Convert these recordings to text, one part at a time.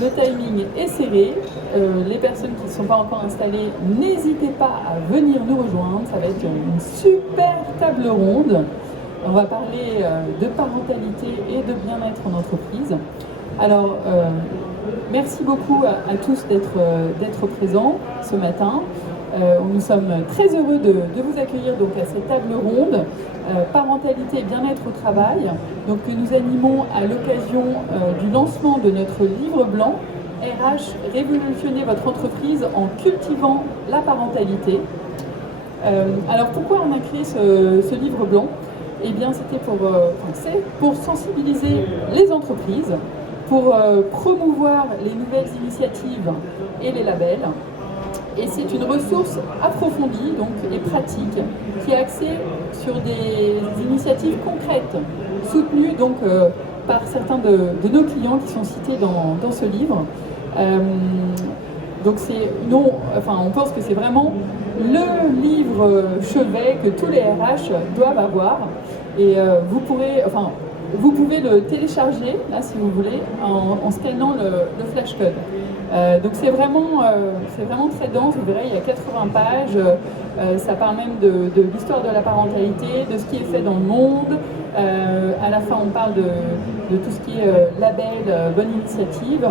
Le timing est serré. Les personnes qui ne sont pas encore installées, n'hésitez pas à venir nous rejoindre. Ça va être une super table ronde. On va parler de parentalité et de bien-être en entreprise. Alors, merci beaucoup à tous d'être présents ce matin. Nous sommes très heureux de vous accueillir donc, à cette table ronde parentalité et bien-être au travail, donc, que nous animons à l'occasion du lancement de notre livre blanc RH, révolutionner votre entreprise en cultivant la parentalité. Alors pourquoi on a créé ce livre blanc? Eh bien c'était pour sensibiliser les entreprises, pour promouvoir les nouvelles initiatives et les labels. Et c'est une ressource approfondie donc, et pratique qui est axée sur des initiatives concrètes, soutenues donc, par certains de nos clients qui sont cités dans ce livre. Donc on pense que c'est vraiment le livre chevet que tous les RH doivent avoir. Et vous pouvez le télécharger, là, si vous voulez, en scannant le flashcode. Donc c'est vraiment très dense, vous verrez, il y a 80 pages, ça parle même de l'histoire de la parentalité, de ce qui est fait dans le monde. À la fin, on parle de tout ce qui est label, bonne initiative.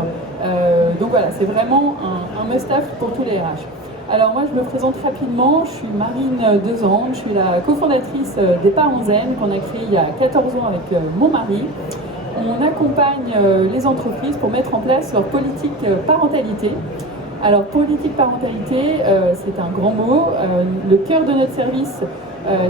Donc voilà, c'est vraiment un must-have pour tous les RH. Alors moi, je me présente rapidement, je suis Marine Dezande, je suis la cofondatrice des Parents Zen qu'on a créé il y a 14 ans avec mon mari. On accompagne les entreprises pour mettre en place leur politique parentalité. Alors politique parentalité, c'est un grand mot. Le cœur de notre service,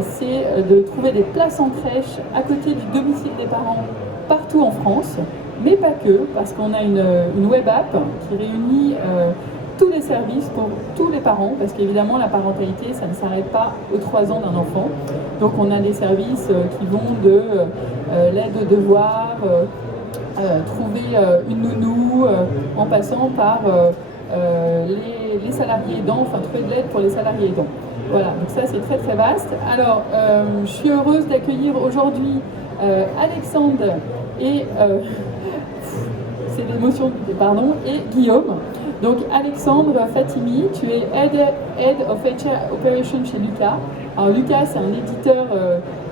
c'est de trouver des places en crèche à côté du domicile des parents partout en France, mais pas que, parce qu'on a une web app qui réunit tous les services pour tous les parents, parce qu'évidemment la parentalité, ça ne s'arrête pas aux 3 ans d'un enfant. Donc on a des services qui vont de l'aide aux devoirs, trouver une nounou, en passant par les salariés aidants, enfin trouver de l'aide pour les salariés aidants. Voilà, donc ça c'est très très vaste. Alors, je suis heureuse d'accueillir aujourd'hui Alexandre et c'est l'émotion, pardon, et Guillaume. Donc Alexandre Fatimi, tu es Head of HR Operations chez Lucas. Alors Lucas, c'est un éditeur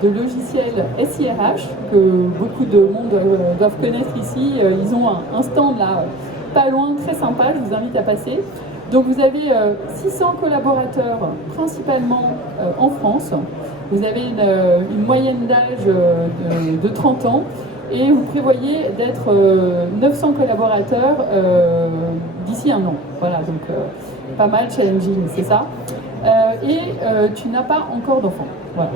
de logiciels SIRH que beaucoup de monde doivent connaître ici. Ils ont un stand là, pas loin, très sympa, je vous invite à passer. Donc vous avez 600 collaborateurs, principalement en France. Vous avez une moyenne d'âge de 30 ans. Et vous prévoyez d'être 900 collaborateurs d'ici 1 an. Voilà, donc pas mal challenging, c'est ça. Et tu n'as pas encore d'enfant. Voilà,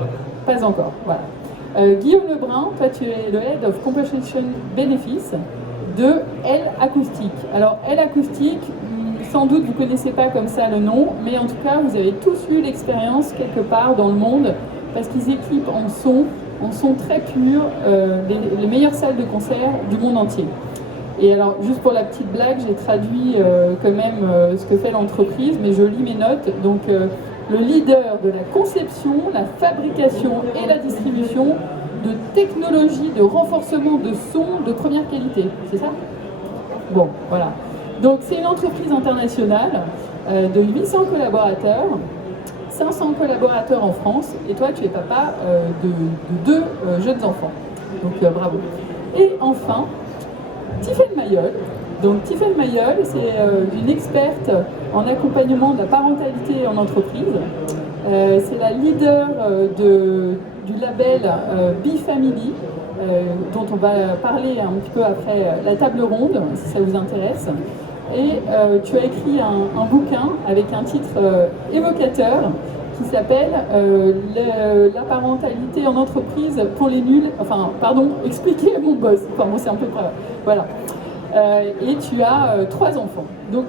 pas encore. Voilà. Guillaume Lebrun, toi tu es le Head of Compensation Benefits de L Acoustique. Alors L Acoustique, sans doute vous ne connaissez pas comme ça le nom, mais en tout cas vous avez tous eu l'expérience quelque part dans le monde parce qu'ils équipent en son très pur les meilleures salles de concert du monde entier. Et alors, juste pour la petite blague, j'ai traduit quand même ce que fait l'entreprise, mais je lis mes notes. Donc, le leader de la conception, la fabrication et la distribution de technologies de renforcement de son de première qualité. C'est ça? Bon, voilà. Donc, c'est une entreprise internationale de 800 collaborateurs. 500 collaborateurs en France, et toi tu es papa de 2 jeunes enfants. Donc bravo. Et enfin, Tiffaine Mayol. Donc Tiffaine Mayol, c'est une experte en accompagnement de la parentalité en entreprise. C'est la leader du label BeFamily, dont on va parler un petit peu après la table ronde, si ça vous intéresse. Et tu as écrit un bouquin avec un titre évocateur qui s'appelle La parentalité en entreprise pour les nuls. Enfin, pardon, expliquez à mon boss. Enfin, bon, c'est un peu... Voilà. Et tu as 3 enfants. Donc,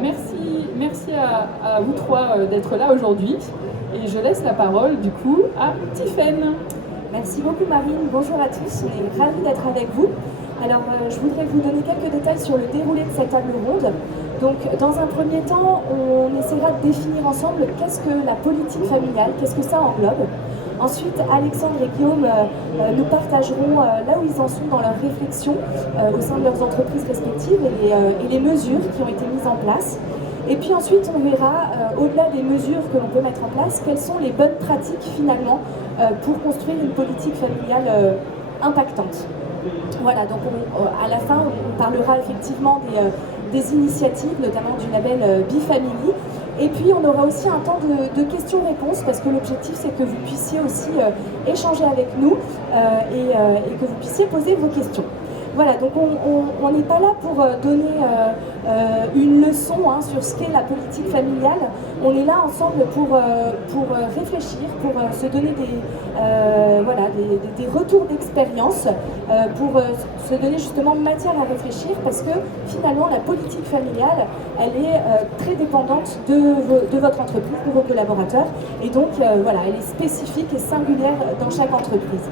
merci à vous 3 d'être là aujourd'hui. Et je laisse la parole, du coup, à Tiffaine. Merci beaucoup, Marine. Bonjour à tous. On est ravis d'être avec vous. Alors, je voudrais vous donner quelques détails sur le déroulé de cette table ronde. Donc, dans un premier temps, on essaiera de définir ensemble qu'est-ce que la politique familiale, qu'est-ce que ça englobe. Ensuite, Alexandre et Guillaume nous partageront là où ils en sont dans leur réflexion au sein de leurs entreprises respectives et les mesures qui ont été mises en place. Et puis ensuite, on verra, au-delà des mesures que l'on peut mettre en place, quelles sont les bonnes pratiques finalement pour construire une politique familiale impactante. Voilà, donc à la fin, on parlera effectivement des initiatives, notamment du label Bifamily. Et puis on aura aussi un temps de questions-réponses, parce que l'objectif c'est que vous puissiez aussi échanger avec nous et que vous puissiez poser vos questions. Voilà, donc on n'est pas là pour donner une leçon sur ce qu'est la politique familiale. On est là ensemble pour réfléchir, pour se donner des retours d'expérience, pour se donner justement matière à réfléchir, parce que finalement la politique familiale, elle est très dépendante de votre entreprise, de vos collaborateurs, et donc elle est spécifique et singulière dans chaque entreprise.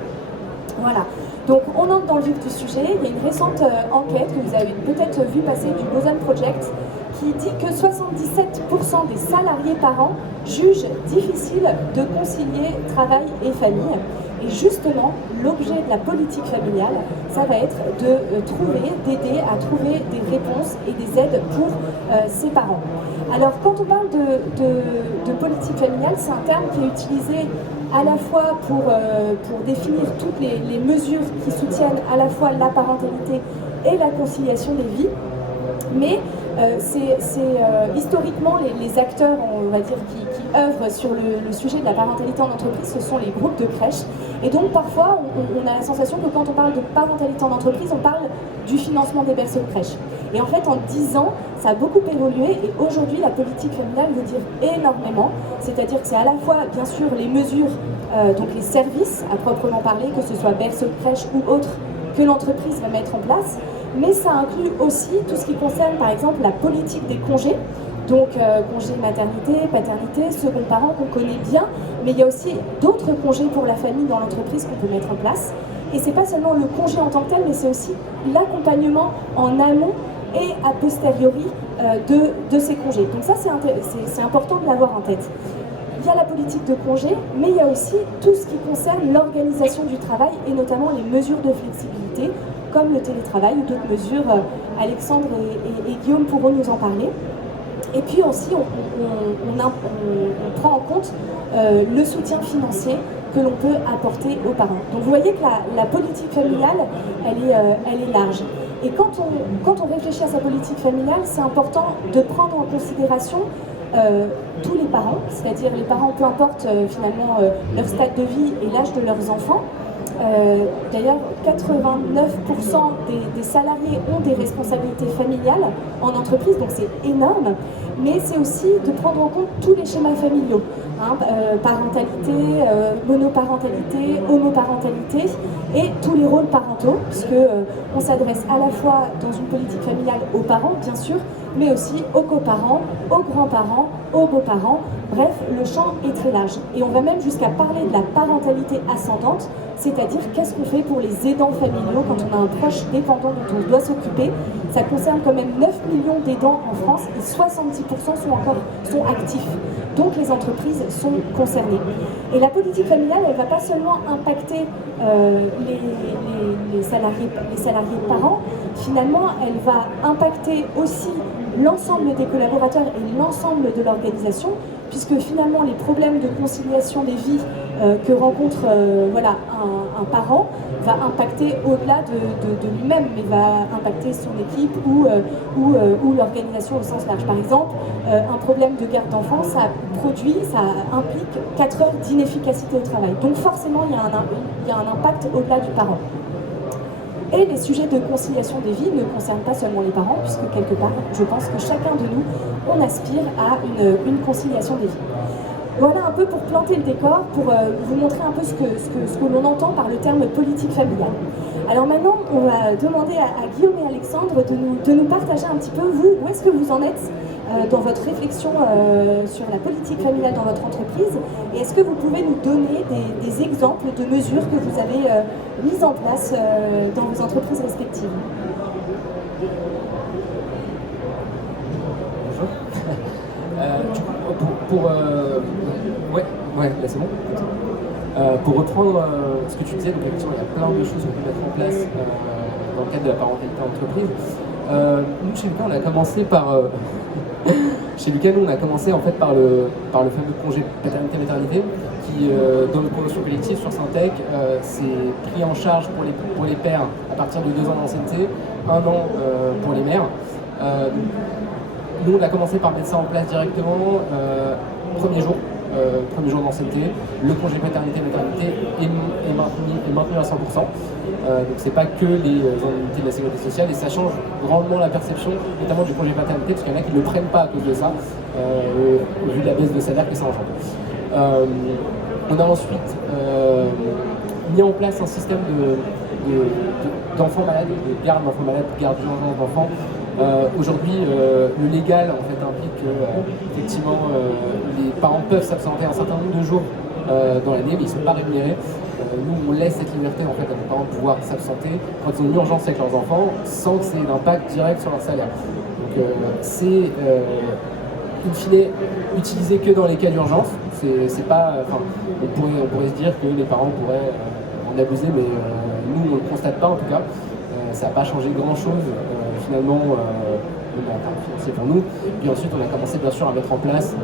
Voilà. Donc on entre dans le vif du sujet. Il y a une récente enquête que vous avez peut-être vu passer du Boson Project qui dit que 77% des salariés par an jugent difficile de concilier travail et famille. Et justement, l'objet de la politique familiale, ça va être d'aider à trouver des réponses et des aides pour ses parents. Alors quand on parle de politique familiale, c'est un terme qui est utilisé à la fois pour définir toutes les mesures qui soutiennent à la fois la parentalité et la conciliation des vies, mais historiquement les acteurs, on va dire, qui œuvrent sur le sujet de la parentalité en entreprise, ce sont les groupes de crèches. Et donc parfois on a la sensation que quand on parle de parentalité en entreprise, on parle du financement des berceaux de crèche. Et en fait, en 10 ans, ça a beaucoup évolué, et aujourd'hui la politique familiale veut dire énormément, c'est-à-dire que c'est à la fois bien sûr les mesures, donc les services à proprement parler, que ce soit berceau de crèche ou autre, que l'entreprise va mettre en place, mais ça inclut aussi tout ce qui concerne par exemple la politique des congés, donc congés maternité, paternité, second parent qu'on connaît bien, mais il y a aussi d'autres congés pour la famille dans l'entreprise qu'on peut mettre en place. Et c'est pas seulement le congé en tant que tel, mais c'est aussi l'accompagnement en amont et a posteriori de ces congés. Donc ça c'est important de l'avoir en tête. Il y a la politique de congé, mais il y a aussi tout ce qui concerne l'organisation du travail et notamment les mesures de flexibilité, comme le télétravail ou d'autres mesures. Alexandre et Guillaume pourront nous en parler. Et puis aussi, on prend en compte le soutien financier que l'on peut apporter aux parents. Donc vous voyez que la politique familiale, elle est large. Et quand on réfléchit à sa politique familiale, c'est important de prendre en considération tous les parents, c'est-à-dire les parents, peu importe finalement leur stade de vie et l'âge de leurs enfants. D'ailleurs, 89% des salariés ont des responsabilités familiales en entreprise, donc c'est énorme, mais c'est aussi de prendre en compte tous les schémas familiaux, parentalité, monoparentalité, homoparentalité et tous les rôles parentaux, puisque on s'adresse à la fois dans une politique familiale aux parents, bien sûr, mais aussi aux coparents, aux grands-parents, aux beaux-parents. Bref, le champ est très large. Et on va même jusqu'à parler de la parentalité ascendante, c'est-à-dire qu'est-ce qu'on fait pour les aidants familiaux quand on a un proche dépendant dont on doit s'occuper. Ça concerne quand même 9 millions d'aidants en France et 70% sont actifs. Donc les entreprises sont concernées. Et la politique familiale, elle ne va pas seulement impacter les salariés parents, finalement, elle va impacter aussi l'ensemble des collaborateurs et l'ensemble de l'organisation, puisque finalement les problèmes de conciliation des vies que rencontre un parent va impacter au-delà de lui-même, mais va impacter son équipe ou l'organisation au sens large. Par exemple, un problème de garde d'enfants, ça implique 4 heures d'inefficacité au travail. Donc forcément, il y a un impact au-delà du parent. Et les sujets de conciliation des vies ne concernent pas seulement les parents, puisque quelque part, je pense que chacun de nous, on aspire à une conciliation des vies. Voilà un peu pour planter le décor, pour vous montrer un peu ce que l'on entend par le terme politique familiale. Alors maintenant, on va demander à Guillaume et Alexandre de nous partager un petit peu, vous, où est-ce que vous en êtes dans votre réflexion sur la politique familiale dans votre entreprise, et est-ce que vous pouvez nous donner des exemples de mesures que vous avez mises en place dans vos entreprises respectives? Bonjour. Ouais, là c'est bon. Pour reprendre ce que tu disais, donc effectivement, il y a plein de choses qu'on peut mettre en place dans le cadre de la parentalité en entreprise. Nous, chez Lucas, on a commencé par... chez Lucas, nous, on a commencé en fait par le fameux congé paternité-maternité qui, dans nos conventions collectives sur Syntec, c'est pris en charge pour les pères à partir de 2 ans d'ancienneté, 1 an pour les mères. Nous, on a commencé par mettre ça en place directement, premier jour d'ancienneté. Le congé paternité-maternité est maintenu à 100%. Donc c'est pas que les indemnités de la sécurité sociale, et ça change grandement la perception, notamment du congé paternité, parce qu'il y en a qui ne le prennent pas à cause de ça, vu la baisse de salaire que ça engendre. On a ensuite mis en place un système d'enfants malades, de garde d'enfants malades, de garde d'urgence d'enfants. Aujourd'hui, le légal en fait implique que effectivement les parents peuvent s'absenter un certain nombre de jours dans l'année, mais ils ne sont pas rémunérés. Nous, on laisse cette liberté en fait à nos parents de pouvoir s'absenter quand ils ont une urgence avec leurs enfants, sans que ça ait d'impact direct sur leur salaire. Donc c'est in fine utilisé que dans les cas d'urgence. C'est pas, on pourrait se dire que les parents pourraient en abuser, mais nous on ne le constate pas en tout cas. Ça n'a pas changé grand chose finalement financier pour nous. Puis ensuite on a commencé bien sûr à mettre en place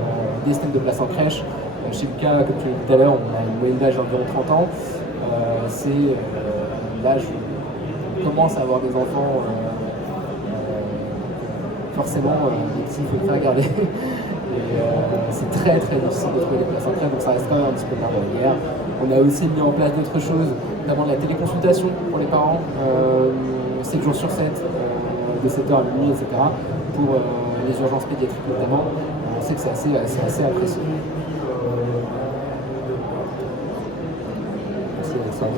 des systèmes de place en crèche. Chez Lucas, comme tu l'as dit tout à l'heure, on a une moyenne d'âge d'environ 30 ans. C'est l'âge où on commence à avoir des enfants. Forcément, les petits, il faut le faire garder. C'est très très difficile de trouver des places en crèche, donc ça reste quand même un petit peu marronnière. On a aussi mis en place d'autres choses, notamment de la téléconsultation pour les parents, 7 jours sur 7, de 7h à minuit, etc. Pour les urgences pédiatriques notamment. On sait que c'est assez apprécié.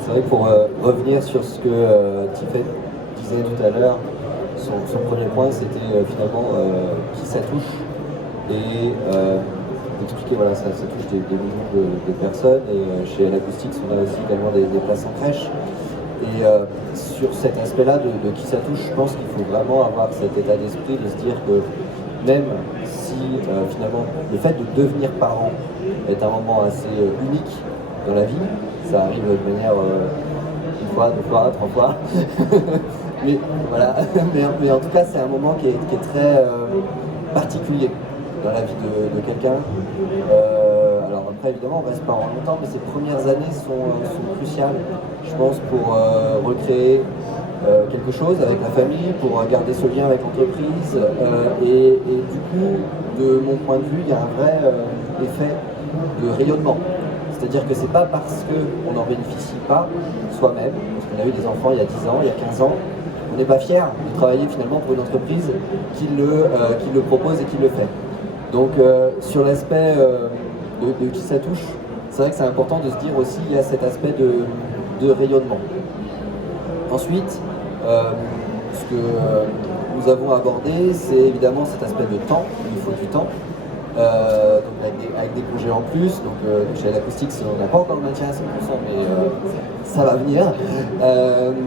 C'est vrai que pour revenir sur ce que Tiffany disait tout à l'heure, son premier point c'était finalement qui ça touche et d'expliquer voilà ça touche des millions de personnes, et chez l'Acoustique on a aussi également des places en crèche, et sur cet aspect là de qui ça touche, je pense qu'il faut vraiment avoir cet état d'esprit de se dire que même si finalement le fait de devenir parent est un moment assez unique dans la vie, ça arrive de manière une fois, 2 fois, 3 fois. Mais voilà, mais en tout cas c'est un moment qui est très particulier dans la vie de quelqu'un. Alors après évidemment on reste parent longtemps, mais ces premières années sont cruciales, je pense, pour recréer quelque chose avec la famille, pour garder ce lien avec l'entreprise, et du coup, de mon point de vue, il y a un vrai effet de rayonnement. C'est-à-dire que c'est pas parce qu'on n'en bénéficie pas soi-même, parce qu'on a eu des enfants il y a 10 ans, il y a 15 ans, on n'est pas fier de travailler finalement pour une entreprise qui le propose et qui le fait. Donc sur l'aspect de qui ça touche, c'est vrai que c'est important de se dire aussi il y a cet aspect de rayonnement. Ensuite, ce que nous avons abordé, c'est évidemment cet aspect de temps, il faut du temps. Donc avec des congés en plus, donc chez l'Acoustique on n'a pas encore le maintien à 100%, mais ça va venir.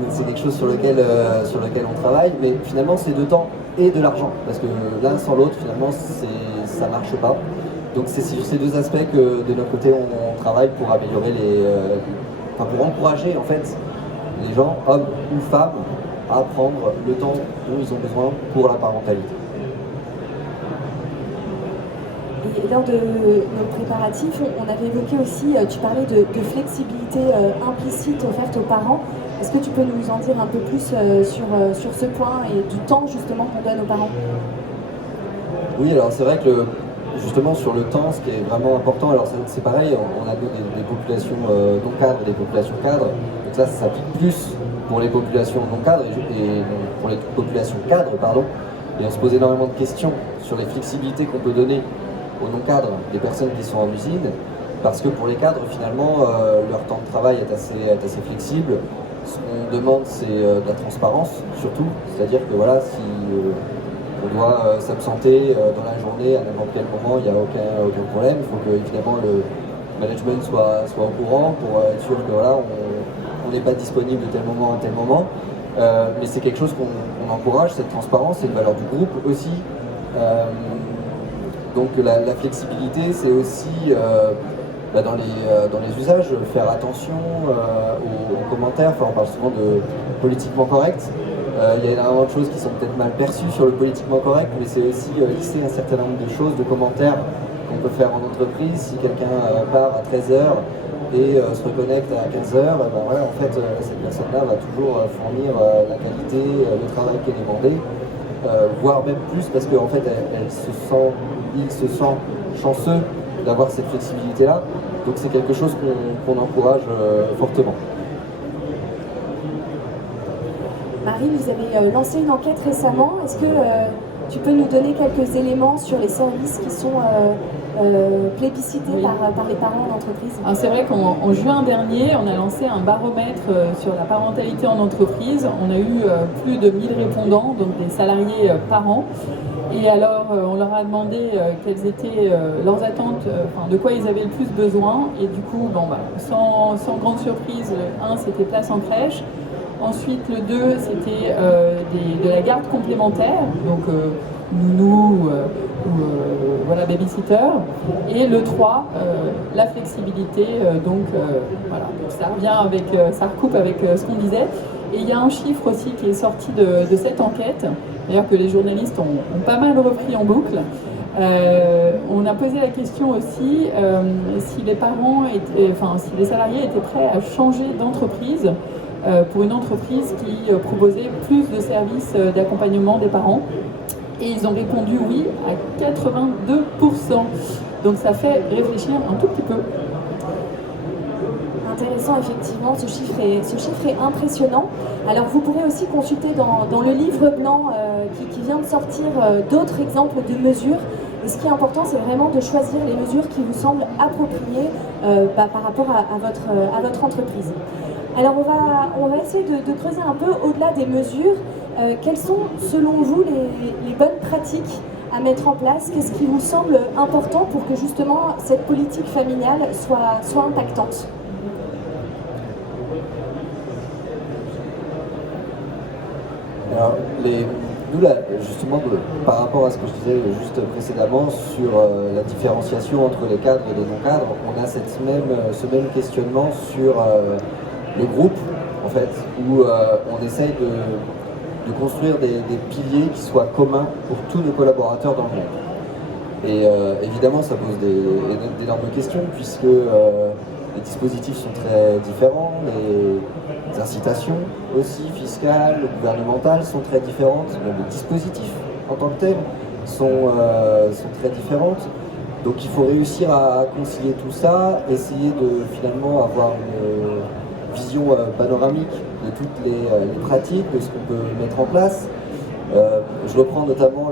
C'est quelque chose sur lequel on travaille, mais finalement c'est de temps et de l'argent, parce que l'un sans l'autre finalement ça marche pas. Donc c'est sur ces 2 aspects que de notre côté on travaille pour améliorer pour encourager en fait les gens, hommes ou femmes, à prendre le temps dont ils ont besoin pour la parentalité. Et lors de nos préparatifs, on avait évoqué aussi, tu parlais de flexibilité implicite offerte aux parents. Est-ce que tu peux nous en dire un peu plus sur ce point et du temps justement qu'on donne aux parents? Oui, alors c'est vrai que justement sur le temps, ce qui est vraiment important, alors c'est pareil, on a des populations non cadres, des populations cadres, donc ça s'applique plus pour les populations non cadres et pour les populations cadres, pardon, et on se pose énormément de questions sur les flexibilités qu'on peut donner aux non-cadres, des personnes qui sont en usine, parce que pour les cadres, finalement, leur temps de travail est assez flexible. Ce qu'on demande, c'est de la transparence, surtout, c'est-à-dire que voilà, si on doit s'absenter dans la journée à n'importe quel moment, il n'y a aucun problème. Il faut que évidemment le management soit au courant pour être sûr que voilà, on n'est pas disponible de tel moment à tel moment. Mais c'est quelque chose qu'on encourage, cette transparence, c'est une valeur du groupe aussi. Donc la flexibilité, c'est aussi dans les usages, faire attention aux commentaires. Enfin, on parle souvent de politiquement correct. Il y a énormément de choses qui sont peut-être mal perçues sur le politiquement correct, mais c'est aussi lisser un certain nombre de choses, de commentaires qu'on peut faire en entreprise. Si quelqu'un part à 13h et se reconnecte à 15h, ben voilà, en fait, cette personne-là va toujours fournir la qualité, le travail qui est demandé, voire même plus, parce qu'en fait, il se sent chanceux d'avoir cette flexibilité-là. Donc c'est quelque chose qu'on encourage fortement. Marie, vous avez lancé une enquête récemment. Est-ce que tu peux nous donner quelques éléments sur les services qui sont plébiscités Oui. par les parents en entreprise? Alors c'est vrai qu'en juin dernier, on a lancé un baromètre sur la parentalité en entreprise. On a eu plus de 1000 répondants, donc des salariés parents. Et alors, on leur a demandé quelles étaient leurs attentes, de quoi ils avaient le plus besoin. Et du coup, sans grande surprise, le 1, c'était place en crèche. Ensuite, le 2, c'était de la garde complémentaire, donc nounou ou babysitter. Et le 3, la flexibilité, voilà. Donc ça revient ça recoupe avec ce qu'on disait. Et il y a un chiffre aussi qui est sorti de cette enquête, d'ailleurs que les journalistes ont pas mal repris en boucle. On a posé la question aussi si les parents si les salariés étaient prêts à changer d'entreprise pour une entreprise qui proposait plus de services d'accompagnement des parents. Et ils ont répondu oui à 82%. Donc ça fait réfléchir un tout petit peu. Intéressant, effectivement, ce chiffre est impressionnant. Alors vous pourrez aussi consulter dans le livre blanc qui vient de sortir d'autres exemples de mesures. Et ce qui est important, c'est vraiment de choisir les mesures qui vous semblent appropriées par rapport à votre entreprise. Alors on va essayer de creuser un peu au-delà des mesures. Quelles sont, selon vous, les bonnes pratiques à mettre en place? Qu'est-ce qui vous semble important pour que justement cette politique familiale soit impactante? Alors, nous, là, justement, par rapport à ce que je disais juste précédemment sur la différenciation entre les cadres et les non-cadres, on a ce même questionnement sur le groupe, en fait, où on essaye de construire des piliers qui soient communs pour tous nos collaborateurs dans le monde. Et évidemment, ça pose d'énormes questions, puisque les dispositifs sont très différents, les incitations aussi fiscales, gouvernementales sont très différentes, même les dispositifs en tant que tels sont très différentes. Donc il faut réussir à concilier tout ça, essayer de finalement avoir une vision panoramique de toutes les pratiques, de ce qu'on peut mettre en place. Je reprends notamment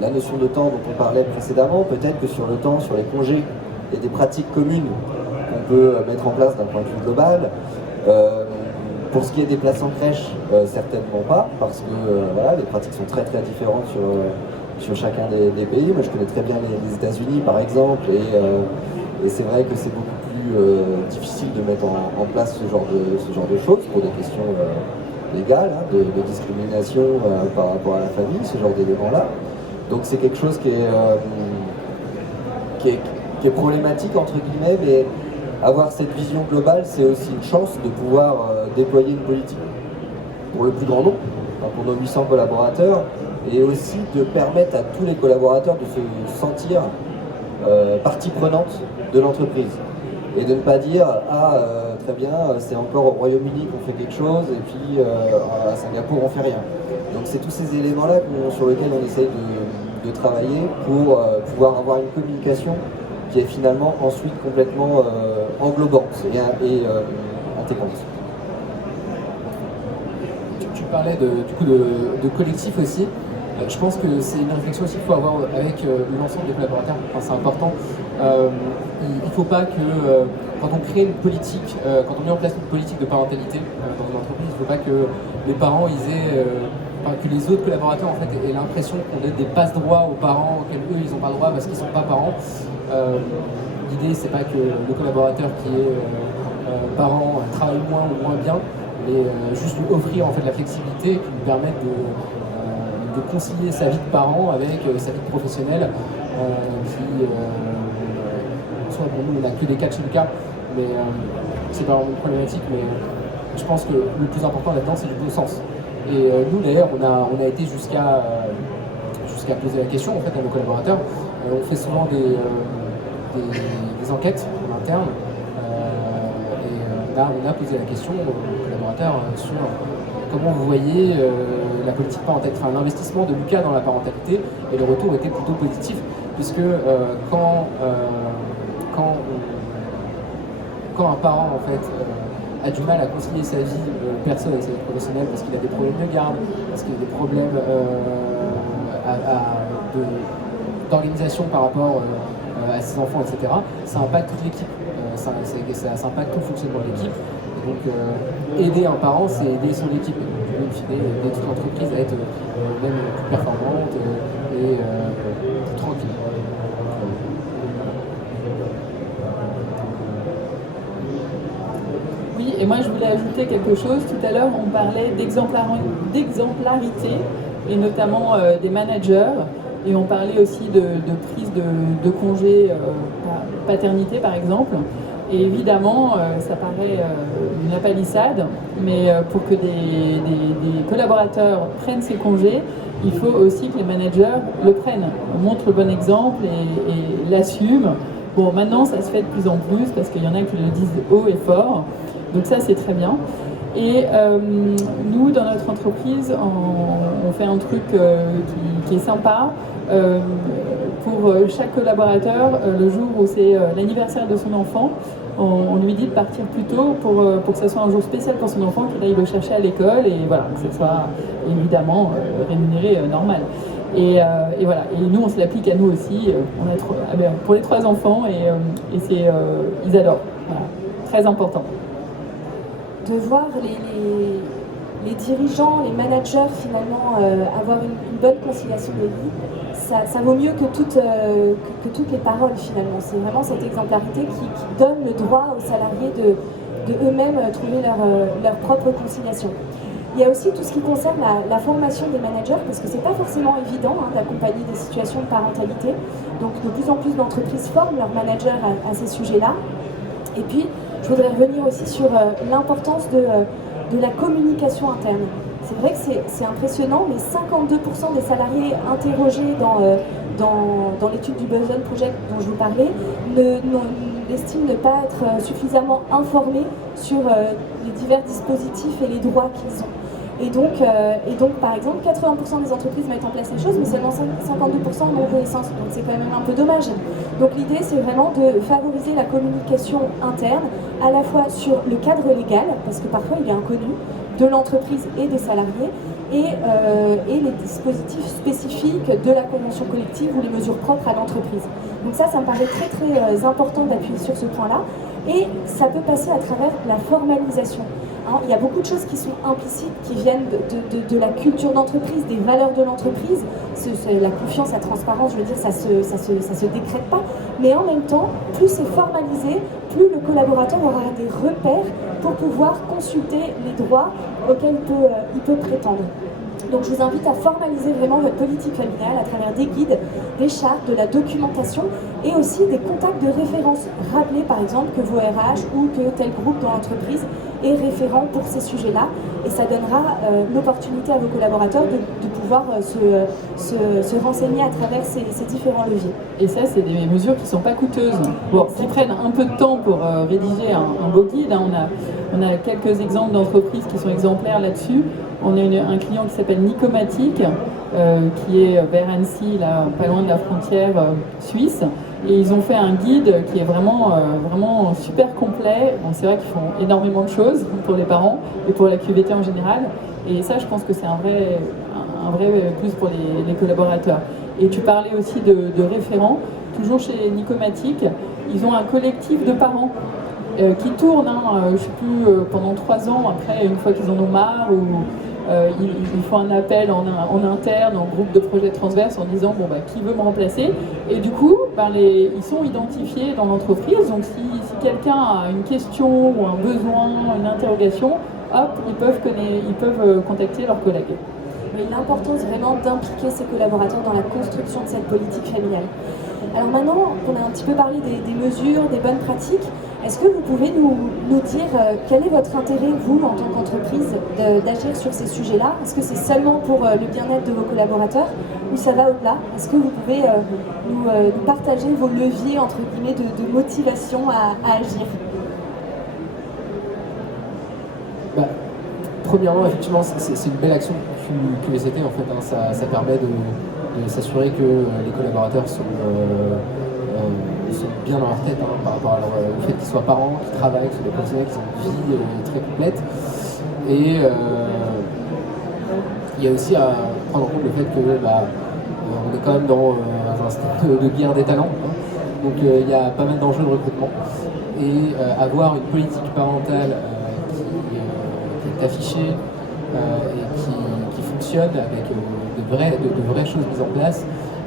la notion de temps dont on parlait précédemment. Peut-être que sur le temps, sur les congés, il y a des pratiques communes qu'on peut mettre en place d'un point de vue global. Pour ce qui est des places en crèche, certainement pas, parce que voilà, les pratiques sont très très différentes sur chacun des pays. Moi je connais très bien les États-Unis par exemple, et c'est vrai que c'est beaucoup plus difficile de mettre en place ce genre de choses pour des questions légales, hein, de discrimination par rapport à la famille, ce genre d'éléments-là. Donc c'est quelque chose qui est problématique entre guillemets, mais avoir cette vision globale, c'est aussi une chance de pouvoir déployer une politique pour le plus grand nombre, pour nos 800 collaborateurs, et aussi de permettre à tous les collaborateurs de se sentir partie prenante de l'entreprise. Et de ne pas dire « Ah, très bien, c'est encore au Royaume-Uni qu'on fait quelque chose, et puis à Singapour on fait rien ». Donc c'est tous ces éléments-là sur lesquels on essaye de travailler pour pouvoir avoir une communication qui est finalement ensuite complètement englobante et intégrante. Tu parlais de collectif aussi. Je pense que c'est une réflexion aussi qu'il faut avoir avec l'ensemble des collaborateurs. Enfin, c'est important. Il ne faut pas que quand on crée une politique, quand on met en place une politique de parentalité dans une entreprise, il ne faut pas que les parents que les autres collaborateurs en fait aient l'impression qu'on ait des passe-droits aux parents auxquels eux ils n'ont pas le droit parce qu'ils ne sont pas parents. L'idée c'est pas que le collaborateur qui est parent travaille moins ou moins bien, mais juste lui offrir en fait la flexibilité qui lui permette de concilier sa vie de parent avec sa vie professionnelle soi, bon, nous on n'a que des cas de chez Lucas, mais c'est pas vraiment une problématique, mais je pense que le plus important là-dedans c'est du bon sens. Et nous d'ailleurs on a été jusqu'à poser la question en fait à nos collaborateurs. On fait souvent des enquêtes en interne et là on a posé la question aux collaborateurs sur comment vous voyez la politique parentale, enfin l'investissement de Lucas dans la parentalité, et le retour était plutôt positif puisque quand un parent en fait a du mal à concilier sa vie perso avec sa vie professionnelle parce qu'il a des problèmes de garde, parce qu'il a des problèmes d'organisation par rapport à ses enfants, etc., ça impacte toute l'équipe, ça impacte tout le fonctionnement de l'équipe. Donc aider un parent, c'est aider son équipe, et donc, aider toute l'entreprise à être même plus performante et plus tranquille. Oui, et moi je voulais ajouter quelque chose. Tout à l'heure, on parlait d'exemplarité, et notamment des managers, et on parlait aussi de prise de congé paternité, par exemple. Et évidemment, ça paraît une palissade, mais pour que des collaborateurs prennent ces congés, il faut aussi que les managers le prennent, montrent le bon exemple et l'assument. Bon, maintenant, ça se fait de plus en plus, parce qu'il y en a qui le disent haut et fort. Donc ça, c'est très bien. Et nous, dans notre entreprise, on fait un truc qui est sympa. Pour chaque collaborateur, le jour où c'est l'anniversaire de son enfant, on lui dit de partir plus tôt pour que ce soit un jour spécial pour son enfant, qu'il aille le chercher à l'école, et voilà, que ce soit évidemment rémunéré normal. Et voilà, et nous on se l'applique à nous aussi, pour les 3 enfants, et ils adorent, voilà. Très important. De voir les dirigeants, les managers finalement avoir une bonne conciliation de vie, ça vaut mieux que toutes les paroles finalement. C'est vraiment cette exemplarité qui donne le droit aux salariés de eux-mêmes trouver leur propre conciliation. Il y a aussi tout ce qui concerne la formation des managers, parce que c'est pas forcément évident d'accompagner des situations de parentalité. Donc de plus en plus d'entreprises forment leurs managers à ces sujets-là. Et puis, je voudrais revenir aussi sur l'importance de la communication interne. C'est vrai que c'est impressionnant, mais 52% des salariés interrogés dans l'étude du Buzz Project dont je vous parlais estiment ne pas être suffisamment informés sur les divers dispositifs et les droits qu'ils ont. Et donc, par exemple, 80% des entreprises mettent en place les choses, mais seulement 52% n'ont connaissance. Donc c'est quand même un peu dommage. Donc l'idée, c'est vraiment de favoriser la communication interne, à la fois sur le cadre légal, parce que parfois il est inconnu, de l'entreprise et des salariés, et les dispositifs spécifiques de la convention collective ou les mesures propres à l'entreprise. Donc ça me paraît très très important d'appuyer sur ce point-là. Et ça peut passer à travers la formalisation. Il y a beaucoup de choses qui sont implicites, qui viennent de la culture d'entreprise, des valeurs de l'entreprise. La confiance, la transparence, je veux dire, ça se décrète pas. Mais en même temps, plus c'est formalisé, plus le collaborateur aura des repères pour pouvoir consulter les droits auxquels il peut prétendre. Donc je vous invite à formaliser vraiment votre politique familiale à travers des guides, des chartes, de la documentation et aussi des contacts de référence. Rappelez par exemple que vos RH ou que tel groupe dans l'entreprise est référent pour ces sujets-là, et ça donnera l'opportunité à vos collaborateurs de pouvoir se renseigner à travers ces différents leviers. Et ça, c'est des mesures qui ne sont pas coûteuses. Bon, qui prennent un peu de temps pour rédiger un beau guide. On a quelques exemples d'entreprises qui sont exemplaires là-dessus. On a un client qui s'appelle Nicomatic, qui est vers Annecy, là, pas loin de la frontière suisse. Et ils ont fait un guide qui est vraiment super complet. Bon, c'est vrai qu'ils font énormément de choses pour les parents et pour la QVT en général. Et ça, je pense que c'est un vrai plus pour les collaborateurs. Et tu parlais aussi de référents. Toujours chez Nicomatic, ils ont un collectif de parents qui tourne, je ne sais plus, pendant 3 ans, après, une fois qu'ils en ont marre, ou ils font un appel en interne, en groupe de projet transverse, en disant qui veut me remplacer. Et du coup, ils sont identifiés dans l'entreprise. Donc si quelqu'un a une question ou un besoin, une interrogation, hop, ils peuvent contacter leurs collègues. mais l'importance vraiment d'impliquer ses collaborateurs dans la construction de cette politique familiale. Alors maintenant qu'on a un petit peu parlé des mesures, des bonnes pratiques, est-ce que vous pouvez nous dire quel est votre intérêt, vous, en tant qu'entreprise, d'agir sur ces sujets-là? Est-ce que c'est seulement pour le bien-être de vos collaborateurs ou ça va au-delà? Est-ce que vous pouvez nous partager vos leviers, entre guillemets, de motivation à agir? Premièrement, effectivement, c'est une belle action QVCT en fait. Hein. Ça permet de s'assurer que les collaborateurs sont bien dans leur tête hein, par rapport au fait qu'ils soient parents, qu'ils travaillent, que ce soit des professionnels qui ont une vie très complète. Et il y a aussi à prendre en compte le fait que on est quand même dans un stade de guerre des talents. Hein. Donc il y a pas mal d'enjeux de recrutement. Et avoir une politique parentale qui est affichée et qui fonctionne avec de vraies choses mises en place,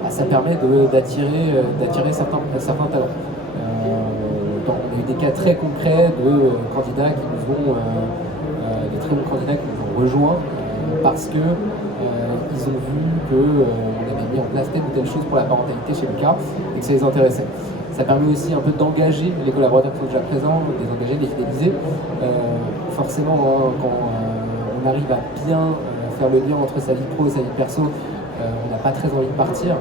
ça permet d'attirer certains talents. On a eu des cas très concrets de candidats qui nous ont, de très bons candidats qui nous ont rejoints parce que ils ont vu qu'on avait mis en place telle ou telle chose pour la parentalité chez Lucas et que ça les intéressait. Ça permet aussi un peu d'engager les collaborateurs qui sont déjà présents, de les engager, de les fidéliser. Forcément, hein, quand on arrive à bien faire le lien entre sa vie pro et sa vie perso, on n'a pas très envie de partir.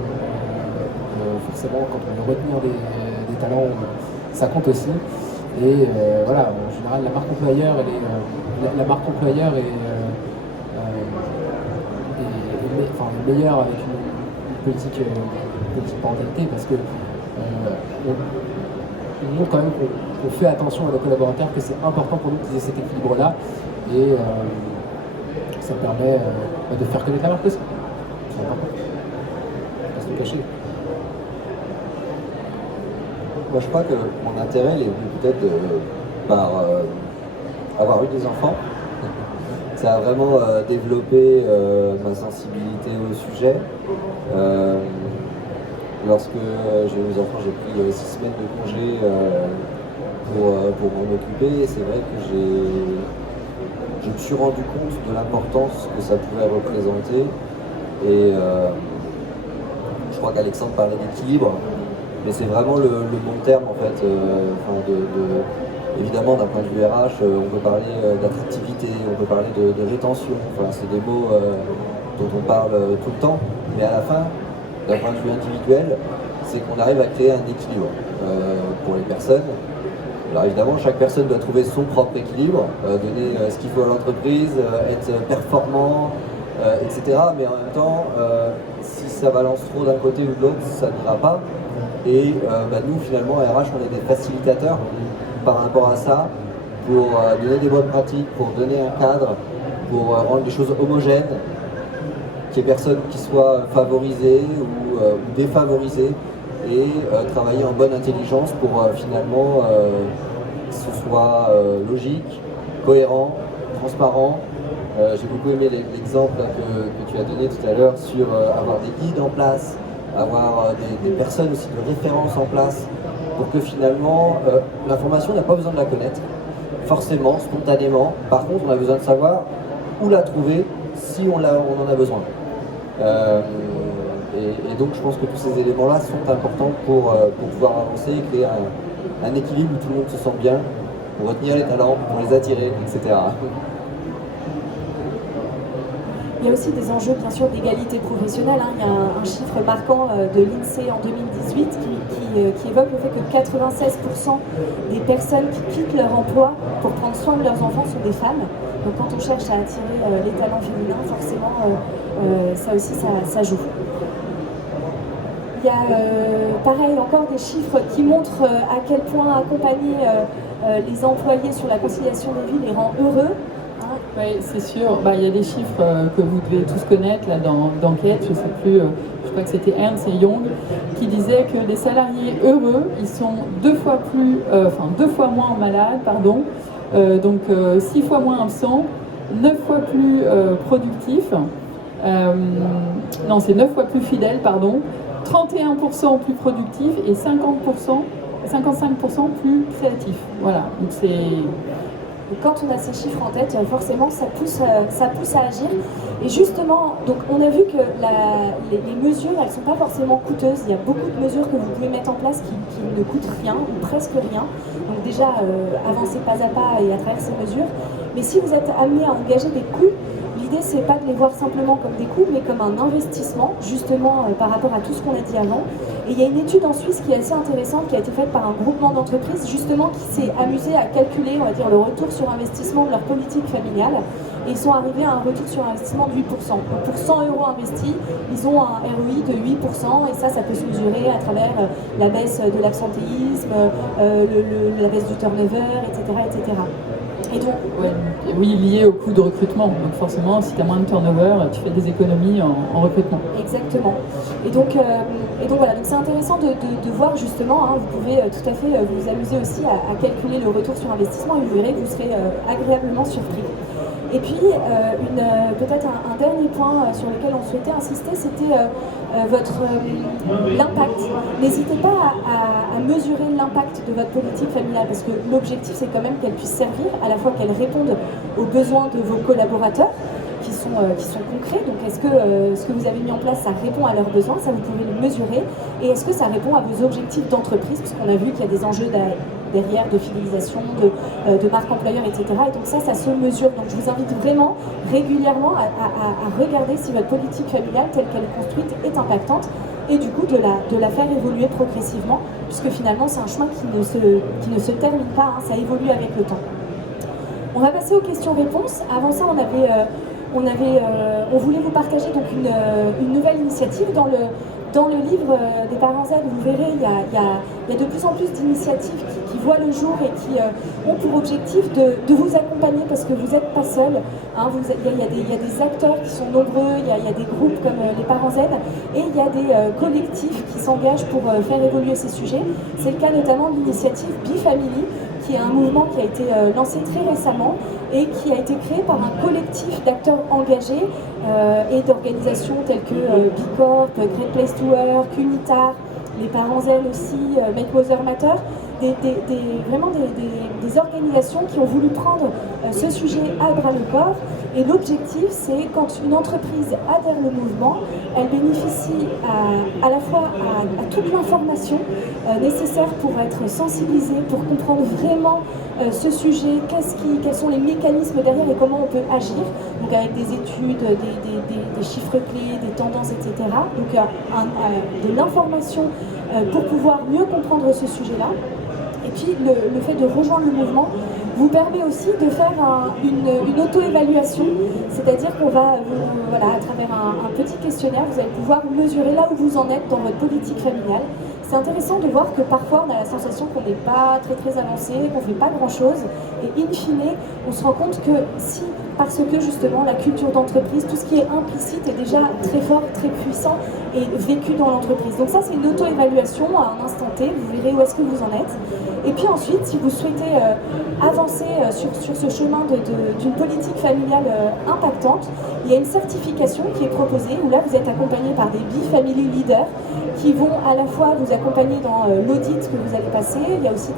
Forcément, quand on veut retenir des talents, ça compte aussi. Et voilà, en général, la marque employeur, est meilleure avec une politique parentalité parce que on montre quand même qu'on fait attention à nos collaborateurs, que c'est important pour nous qu'ils aient cet équilibre-là. Et ça permet de faire connaître la marque aussi. C'est important. Pas se le cacher. Moi, je crois que mon intérêt est venu peut-être par avoir eu des enfants. Ça a vraiment développé ma sensibilité au sujet. Lorsque j'ai eu mes enfants, j'ai pris 6 semaines de congé pour m'en occuper. Et c'est vrai que je me suis rendu compte de l'importance que ça pouvait représenter. Et je crois qu'Alexandre parlait d'équilibre. Mais c'est vraiment le bon terme en fait. Évidemment, d'un point de vue RH, on peut parler d'attractivité, on peut parler de rétention. Enfin, c'est des mots dont on parle tout le temps. Mais à la fin, d'un point de vue individuel, c'est qu'on arrive à créer un équilibre pour les personnes. Alors évidemment, chaque personne doit trouver son propre équilibre, donner ce qu'il faut à l'entreprise, être performant, etc. Mais en même temps, si ça balance trop d'un côté ou de l'autre, ça n'ira pas. Et nous, finalement, à RH, on est des facilitateurs par rapport à ça, pour donner des bonnes pratiques, pour donner un cadre, pour rendre les choses homogènes, qu'il n'y ait personne qui soit favorisé ou défavorisé, et travailler en bonne intelligence pour finalement que ce soit logique, cohérent, transparent. J'ai beaucoup aimé l'exemple que tu as donné tout à l'heure sur avoir des guides en place, avoir des personnes aussi de référence en place, pour que finalement l'information, on n'a pas besoin de la connaître, forcément, spontanément. Par contre, on a besoin de savoir où la trouver si on en a besoin. Et donc je pense que tous ces éléments-là sont importants pour pouvoir avancer et créer un équilibre où tout le monde se sent bien, pour retenir les talents, pour les attirer, etc. Il y a aussi des enjeux, bien sûr, d'égalité professionnelle. Il y a un chiffre marquant de l'INSEE en 2018 qui évoque le fait que 96% des personnes qui quittent leur emploi pour prendre soin de leurs enfants sont des femmes. Donc quand on cherche à attirer les talents féminins, forcément, ça aussi, ça joue. Il y a, pareil, encore des chiffres qui montrent à quel point accompagner les employés sur la conciliation des vies les rend heureux. Oui, c'est sûr. Il y a des chiffres que vous devez tous connaître là, d'enquête, je ne sais plus, je crois que c'était Ernst et Young, qui disait que les salariés heureux, ils sont deux fois moins malades, donc 6 fois moins absents, 9 fois plus productifs, non c'est 9 fois plus fidèles, 31% plus productifs et 55% plus créatifs. Voilà, donc c'est... Donc quand on a ces chiffres en tête, forcément ça pousse à agir. Et justement, donc on a vu que les mesures, elles ne sont pas forcément coûteuses. Il y a beaucoup de mesures que vous pouvez mettre en place qui ne coûtent rien ou presque rien. Donc déjà, avancez pas à pas et à travers ces mesures. Mais si vous êtes amené à engager des coûts, l'idée, c'est pas de les voir simplement comme des coûts, mais comme un investissement, justement, par rapport à tout ce qu'on a dit avant. Et il y a une étude en Suisse qui est assez intéressante, qui a été faite par un groupement d'entreprises, justement, qui s'est amusé à calculer, on va dire, le retour sur investissement de leur politique familiale. Et ils sont arrivés à un retour sur investissement de 8%. Donc pour 100 € investis, ils ont un ROI de 8%, et ça peut se mesurer à travers la baisse de l'absentéisme, la baisse du turnover, etc., etc. Et donc, oui, lié au coût de recrutement. Donc forcément, si tu as moins de turnover, tu fais des économies en recrutement. Exactement. Et donc voilà, donc c'est intéressant de voir justement, hein, vous pouvez tout à fait vous amuser aussi à calculer le retour sur investissement, et vous verrez que vous serez agréablement surpris. Et puis, peut-être un dernier point sur lequel on souhaitait insister, c'était l'impact. N'hésitez pas à mesurer l'impact de votre politique familiale, parce que l'objectif, c'est quand même qu'elle puisse servir, à la fois qu'elle réponde aux besoins de vos collaborateurs, qui sont concrets. Donc est-ce que ce que vous avez mis en place, ça répond à leurs besoins, ça vous pouvez le mesurer, et est-ce que ça répond à vos objectifs d'entreprise, parce qu'on a vu qu'il y a des enjeux derrière de fidélisation, de marque employeur, etc. Et donc ça se mesure. Donc je vous invite vraiment régulièrement à regarder si votre politique familiale, telle qu'elle est construite, est impactante, et du coup de la faire évoluer progressivement, puisque finalement c'est un chemin qui ne se termine pas, hein, ça évolue avec le temps. On va passer aux questions-réponses. Avant ça, on voulait vous partager donc une nouvelle initiative dans le livre des parents Z. Vous verrez, il y a de plus en plus d'initiatives qui voient le jour et qui ont pour objectif de vous accompagner, parce que vous n'êtes pas seul. Hein, il y a des acteurs qui sont nombreux, il y a des groupes comme les parents Z, et il y a des collectifs qui s'engagent pour faire évoluer ces sujets. C'est le cas notamment de l'initiative Bifamily, qui est un mouvement qui a été lancé très récemment et qui a été créé par un collectif d'acteurs engagés et d'organisations telles que Bicorp, Great Place to Work, Unitar, les parents Z aussi, Make Mother Matter, vraiment des organisations qui ont voulu prendre ce sujet à bras le corps. Et l'objectif, c'est quand une entreprise adhère au mouvement, elle bénéficie à la fois à toute l'information nécessaire pour être sensibilisée, pour comprendre vraiment ce sujet, quels sont les mécanismes derrière et comment on peut agir, donc avec des études, des chiffres clés, des tendances, etc. Donc de l'information pour pouvoir mieux comprendre ce sujet-là. Et puis le fait de rejoindre le mouvement vous permet aussi de faire une auto-évaluation, c'est-à-dire qu'on va, à travers un petit questionnaire, vous allez pouvoir mesurer là où vous en êtes dans votre politique familiale. C'est intéressant de voir que parfois on a la sensation qu'on n'est pas très avancé, qu'on ne fait pas grand-chose, et in fine, on se rend compte que si, parce que justement la culture d'entreprise, tout ce qui est implicite est déjà très fort, très puissant et vécu dans l'entreprise. Donc ça, c'est une auto-évaluation à un instant T, vous verrez où est-ce que vous en êtes. Et puis ensuite, si vous souhaitez avancer sur ce chemin d'une politique familiale impactante, il y a une certification qui est proposée, où là vous êtes accompagné par des Bifamily leaders qui vont à la fois vous accompagner dans l'audit que vous allez passer. Il y a aussi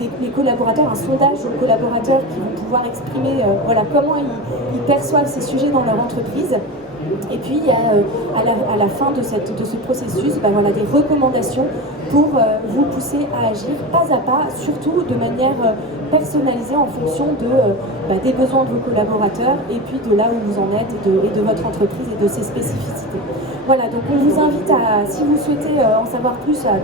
des collaborateurs, un sondage aux collaborateurs qui vont pouvoir exprimer comment ils perçoivent ces sujets dans leur entreprise. Et puis il y a à la fin de ce processus des recommandations pour vous pousser à agir pas à pas, surtout de manière personnalisée en fonction des besoins de vos collaborateurs et puis de là où vous en êtes et de votre entreprise et de ses spécificités. Voilà, donc on vous invite si vous souhaitez en savoir plus, à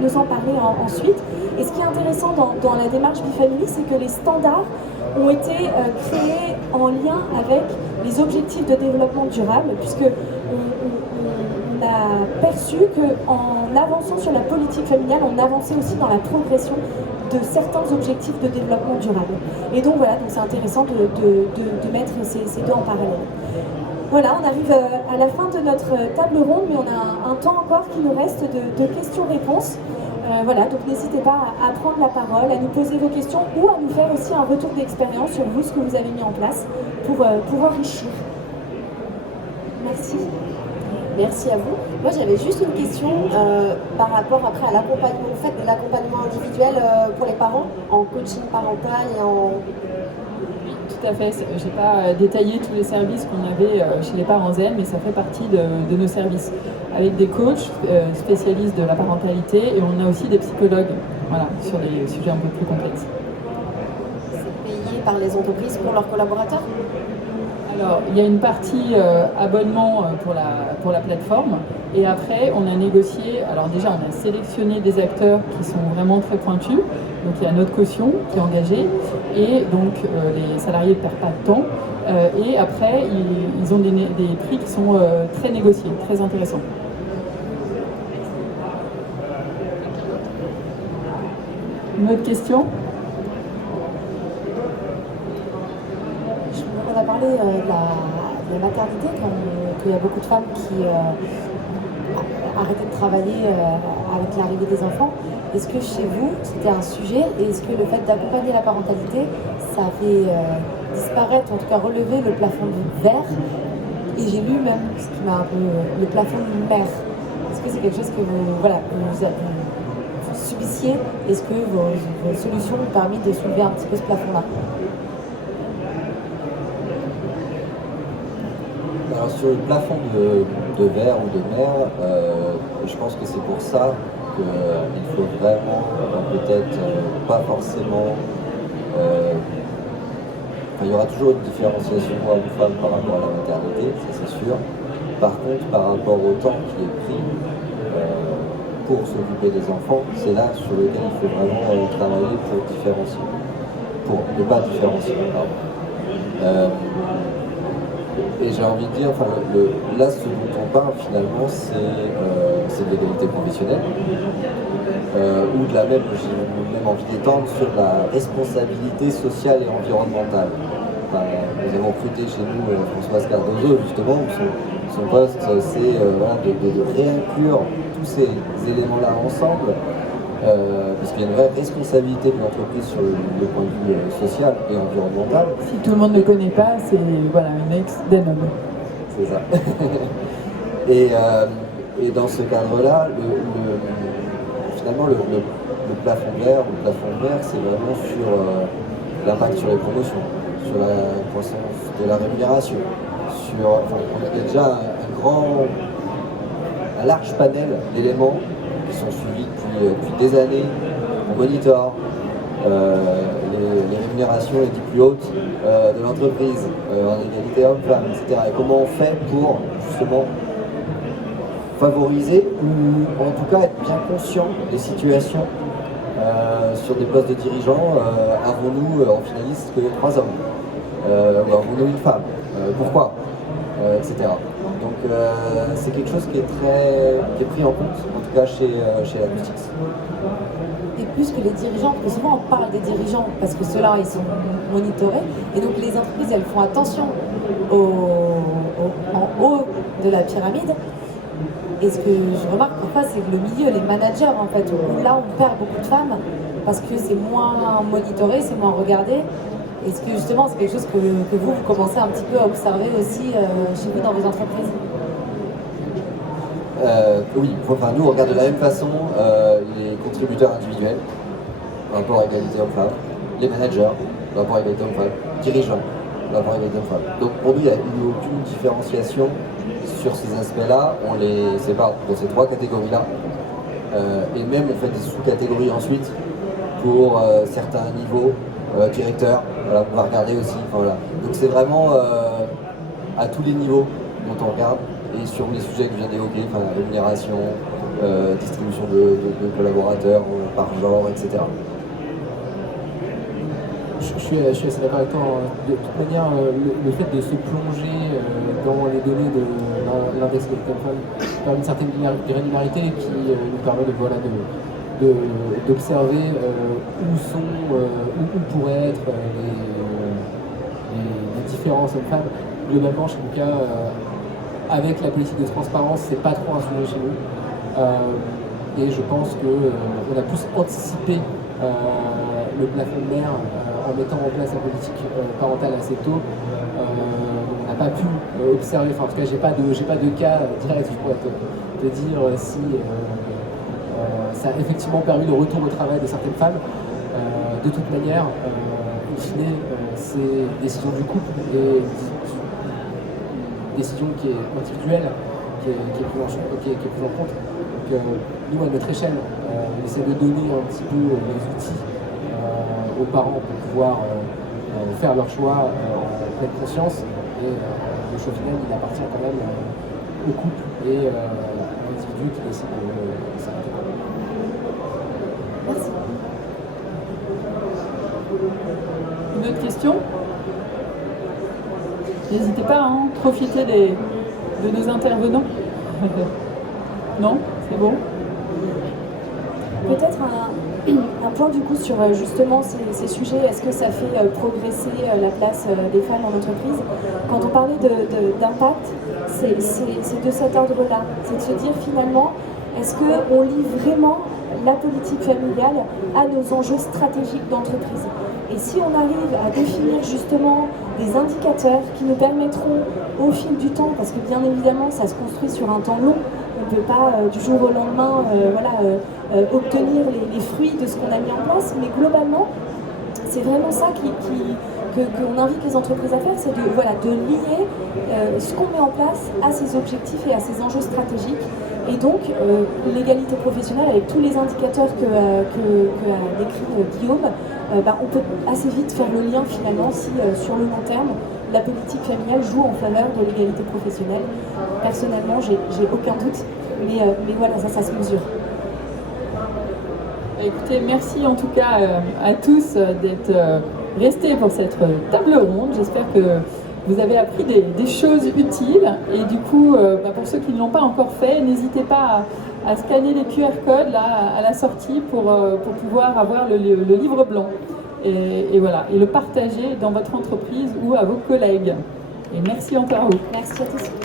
nous en parler ensuite. Et ce qui est intéressant dans la démarche Bifamily, c'est que les standards ont été créés en lien avec les objectifs de développement durable, puisque on a perçu qu'en avançant sur la politique familiale, on avançait aussi dans la progression de certains objectifs de développement durable. Et donc voilà, c'est intéressant de mettre ces deux en parallèle. Voilà, on arrive à la fin de notre table ronde, mais on a un temps encore qui nous reste de questions-réponses. Donc n'hésitez pas à prendre la parole, à nous poser vos questions ou à nous faire aussi un retour d'expérience sur vous, ce que vous avez mis en place pour enrichir. Merci. Merci à vous. Moi, j'avais juste une question par rapport après à l'accompagnement. Vous faites de l'accompagnement individuel pour les parents en coaching parental et en... Tout à fait. Je n'ai pas détaillé tous les services qu'on avait chez les parents zen, mais ça fait partie de nos services. Avec des coachs spécialistes de la parentalité et on a aussi des psychologues, voilà, sur des sujets un peu plus complexes. C'est payé par les entreprises pour leurs collaborateurs? Alors, il y a une partie abonnement pour la plateforme et après, on a négocié, alors déjà, on a sélectionné des acteurs qui sont vraiment très pointus, donc il y a notre caution qui est engagée et donc les salariés ne perdent pas de temps et après, ils ont des prix qui sont très négociés, très intéressants. Une autre question? On a parlé de la maternité, qu'il y a beaucoup de femmes qui arrêtaient de travailler avec l'arrivée des enfants. Est-ce que chez vous, c'était un sujet? Et est-ce que le fait d'accompagner la parentalité, ça a fait disparaître, en tout cas relever le plafond de verre? Et j'ai lu même, ce qui m'a un peu... le plafond de mer. Est-ce que c'est quelque chose que vous subissiez? Est-ce que vos solutions ont permis de soulever un petit peu ce plafond-là? Alors sur le plafond de verre ou de mer, je pense que c'est pour ça qu'il faut vraiment peut-être pas forcément... il y aura toujours une différenciation homme-femme par rapport à la maternité, ça c'est sûr. Par contre, par rapport au temps qui est pris pour s'occuper des enfants, c'est là sur lequel il faut vraiment travailler pour différencier. Pour ne pas différencier, pardon. Et j'ai envie de dire, là ce dont on parle finalement, c'est de l'égalité professionnelle, ou de la même, j'ai même envie d'étendre sur la responsabilité sociale et environnementale. Nous avons recruté chez nous Françoise Cardozo, justement, où son poste c'est de réinclure tous ces éléments-là ensemble, parce qu'il y a une vraie responsabilité de l'entreprise sur le point de vue social et environnemental. Si tout le monde ne connaît pas, c'est une ex d'un homme. C'est ça. Et dans ce cadre-là, finalement, le plafond vert ou le plafond de mer, c'est vraiment sur l'impact sur les promotions, sur la croissance de la rémunération, on a déjà un large panel d'éléments qui sont suivis depuis des années. On monitore les rémunérations les plus hautes de l'entreprise, en égalité homme-femme, etc. Et comment on fait pour justement favoriser ou en tout cas être bien conscient des situations sur des postes de dirigeants. Avons-nous en finaliste que 3 hommes ou avons-nous une femme? Pourquoi etc. Donc c'est quelque chose qui est pris en compte, en tout cas chez Admutix. Et plus que les dirigeants, parce que souvent on parle des dirigeants parce que ceux-là ils sont monitorés, et donc les entreprises elles font attention en haut de la pyramide. Et ce que je remarque parfois, c'est que le milieu, les managers en fait, où là on perd beaucoup de femmes parce que c'est moins monitoré, c'est moins regardé. Est-ce que justement c'est quelque chose que vous commencez un petit peu à observer aussi chez vous dans vos entreprises? Oui, nous on regarde de la même façon les contributeurs individuels, rapport à égalité homme-femme, les managers, rapport à égalité homme-femme, dirigeants, rapport à égalité homme-femme. Donc pour nous il n'y a eu aucune différenciation sur ces aspects-là, on les sépare dans ces 3 catégories-là, et même on fait des sous-catégories ensuite pour certains niveaux directeurs, voilà, on va regarder aussi. Voilà. Donc c'est vraiment à tous les niveaux dont on regarde, et sur les sujets que je viens d'évoquer, la rémunération, distribution de collaborateurs par genre, etc. Je suis assez d'accord avec toi. De toute manière, le fait de se plonger dans les données de l'index Qualité-Femme permet une certaine granularité qui nous permet d'observer où pourraient être les différences hommes-femmes. Globalement, chez Lucas, avec la politique de transparence, c'est pas trop un sujet chez nous. Et je pense qu'on a plus anticipé le plafond de mer en mettant en place la politique parentale assez tôt. On n'a pas pu observer, enfin en tout cas j'ai pas de cas direct, je pourrais te dire si ça a effectivement permis le retour au travail de certaines femmes. De toute manière, in fine, c'est une décision du couple et une décision qui est individuelle, qui est prise en compte. Donc nous, à notre échelle, on essaie de donner un petit peu les outils aux parents pour pouvoir faire leur choix en pleine conscience. Et le choix final, il appartient quand même au couple et à l'individu qui décide de s'arrêter. Merci. Une autre question? N'hésitez pas à profiter de nos intervenants. Non? C'est bon? Peut-être un point du coup sur justement ces sujets, est-ce que ça fait progresser la place des femmes en entreprise? Quand on parlait d'impact, c'est de cet ordre-là, c'est de se dire finalement, est-ce qu'on lie vraiment la politique familiale à nos enjeux stratégiques d'entreprise? Et si on arrive à définir justement des indicateurs qui nous permettront au fil du temps, parce que bien évidemment ça se construit sur un temps long, on ne peut pas du jour au lendemain obtenir les fruits de ce qu'on a mis en place, mais globalement c'est vraiment ça qu'on invite les entreprises à faire, c'est de lier ce qu'on met en place à ses objectifs et à ses enjeux stratégiques. Et donc, l'égalité professionnelle, avec tous les indicateurs qu'a décrit Guillaume, on peut assez vite faire le lien finalement si, sur le long terme, la politique familiale joue en faveur de l'égalité professionnelle. Personnellement, j'ai aucun doute, mais voilà, ça se mesure. Écoutez, merci en tout cas à tous d'être restés pour cette table ronde. J'espère que vous avez appris des choses utiles. Et du coup, pour ceux qui ne l'ont pas encore fait, n'hésitez pas à scanner les QR codes là, à la sortie pour pouvoir avoir le livre blanc. Et voilà, et le partager dans votre entreprise ou à vos collègues. Et merci encore à vous. Merci à tous.